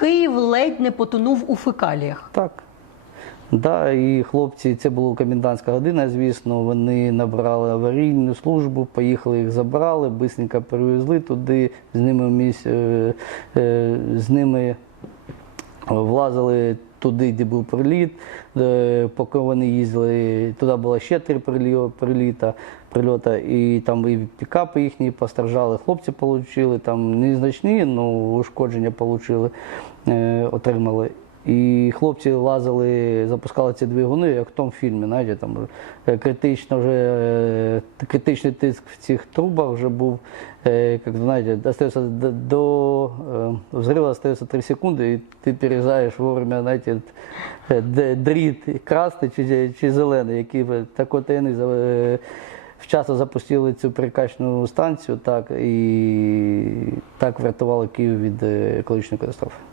Київ ледь не потонув у фекаліях. Так. Да, і хлопці, це була комендантська година, звісно. Вони набрали аварійну службу, поїхали їх забрали, бисненько перевезли туди, з ними місь, е, е, з ними влазили туди, де був приліт. Поки вони їздили, туди було ще три приліта, прильота, і там і пікапи їхні постраждали. Хлопці отримали, там незначні, але ушкодження получили, е, отримали. І хлопці лазили, запускали ці двигуни, як в тому фільмі, знаєте, там е, критично вже, е, критичний тиск в цих трубах вже був, е, як знаєте, остається до, е, взриву остається 3 секунди, і ти переїжджаєш вовремя, знаєте, е, дріт красний чи, чи зелений, який так от е, вчасно запустили цю перекачну станцію, так, і так врятували Київ від екологічної катастрофи.